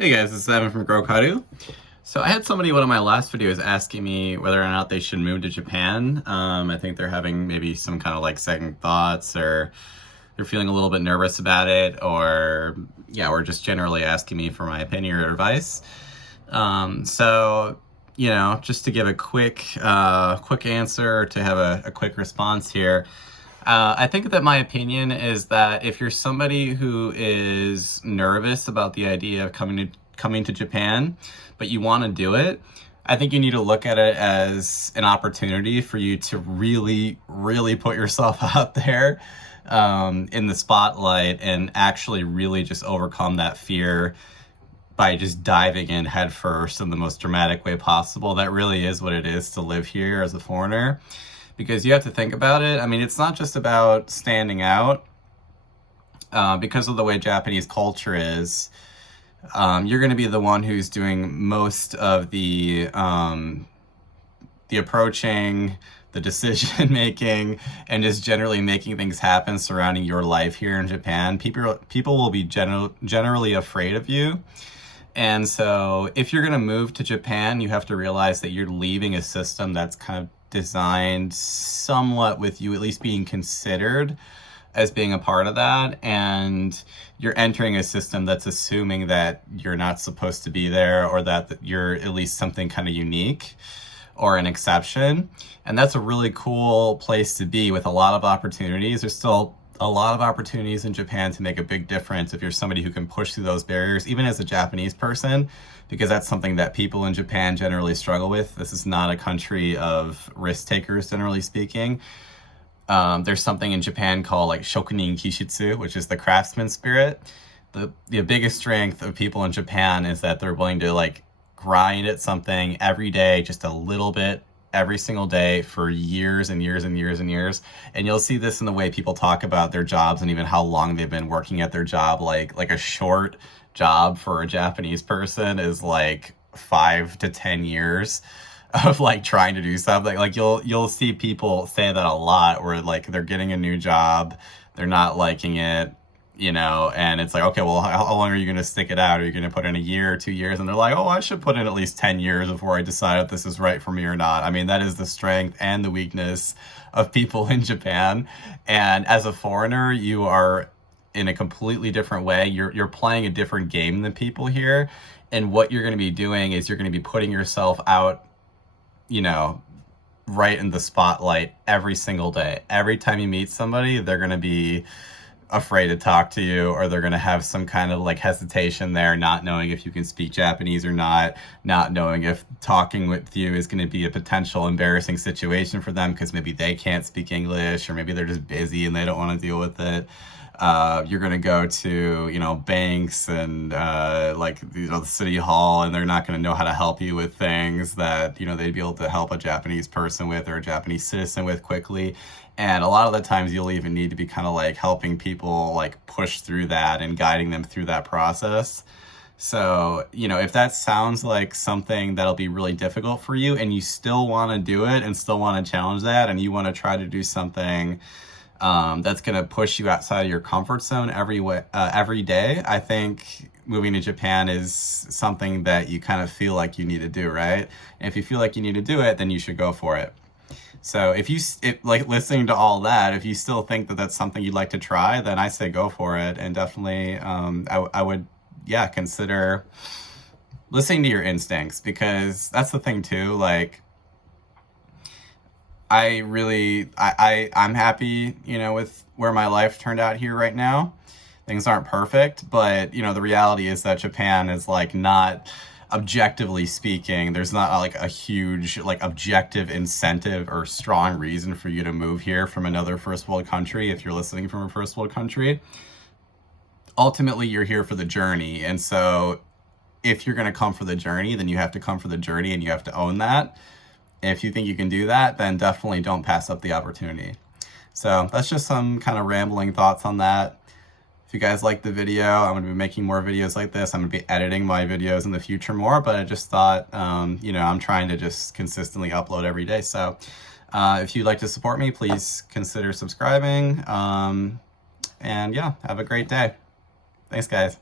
Hey guys, this is Evan from Grokaru. So I had somebody in one of my last videos asking me whether or not they should move to Japan. I think they're having maybe some kind of like second thoughts, or they're feeling a little bit nervous about it, or just generally asking me for my opinion or advice. Just to give a quick answer, to have a quick response here. I think that my opinion is that if you're somebody who is nervous about the idea of coming to Japan, but you want to do it, I think you need to look at it as an opportunity for you to really, really put yourself out there in the spotlight and actually really just overcome that fear by just diving in headfirst in the most dramatic way possible. That really is what it is to live here as a foreigner. Because you have to think about it. I mean, it's not just about standing out. Because of the way Japanese culture is, you're going to be the one who's doing most of the approaching, the decision making, and just generally making things happen surrounding your life here in Japan. People will be generally afraid of you. And so if you're going to move to Japan, you have to realize that you're leaving a system that's kind of designed somewhat with you at least being considered as being a part of that, and you're entering a system that's assuming that you're not supposed to be there, or that you're at least something kind of unique or an exception. And that's a really cool place to be, with a lot of opportunities. There's still a lot of opportunities in Japan to make a big difference if you're somebody who can push through those barriers, even as a Japanese person, because that's something that people in Japan generally struggle with. This is not a country of risk takers, generally speaking. There's something in Japan called like shokunin kishitsu, which is the craftsman spirit. The biggest strength of people in Japan is that they're willing to like grind at something every day, just a little bit, every single day for years and years and years and years. And you'll see this in the way people talk about their jobs and even how long they've been working at their job. Like a short job for a Japanese person is like 5 to 10 years of like trying to do something. Like you'll see people say that a lot, where like they're getting a new job, they're not liking it, and it's like, okay, well, how long are you going to stick it out? Are you going to put in a year or 2 years? And they're like, oh, I should put in at least 10 years before I decide if this is right for me or not. I mean, that is the strength and the weakness of people in Japan. And as a foreigner, you are in a completely different way. You're playing a different game than people here. And what you're going to be doing is you're going to be putting yourself out, right in the spotlight every single day. Every time you meet somebody, they're going to be afraid to talk to you, or they're going to have some kind of like hesitation there, not knowing if you can speak Japanese or not knowing if talking with you is going to be a potential embarrassing situation for them, because maybe they can't speak English, or maybe they're just busy and they don't want to deal with it. You're going to go to, banks and, the city hall, and they're not going to know how to help you with things that, they'd be able to help a Japanese person with, or a Japanese citizen with, quickly. And a lot of the times you'll even need to be kind of like helping people like push through that and guiding them through that process. So, if that sounds like something that'll be really difficult for you, and you still want to do it and still want to challenge that, and you want to try to do something that's going to push you outside of your comfort zone every day, I think moving to Japan is something that you kind of feel like you need to do, right? And if you feel like you need to do it, then you should go for it. So if like listening to all that, if you still think that that's something you'd like to try, then I say go for it. And definitely, I would, consider listening to your instincts, because that's the thing too. Like, I'm happy, with where my life turned out here right now. Things aren't perfect, but, the reality is that Japan is like not, objectively speaking, there's not like a huge like objective incentive or strong reason for you to move here from another first world country if you're listening from a first world country. Ultimately, you're here for the journey. And so if you're going to come for the journey, then you have to come for the journey, and you have to own that. If you think you can do that, then definitely don't pass up the opportunity. So that's just some kind of rambling thoughts on that. If you guys like the video, I'm going to be making more videos like this. I'm going to be editing my videos in the future more, but I just thought, I'm trying to just consistently upload every day. So if you'd like to support me, please consider subscribing. And yeah, have a great day. Thanks, guys.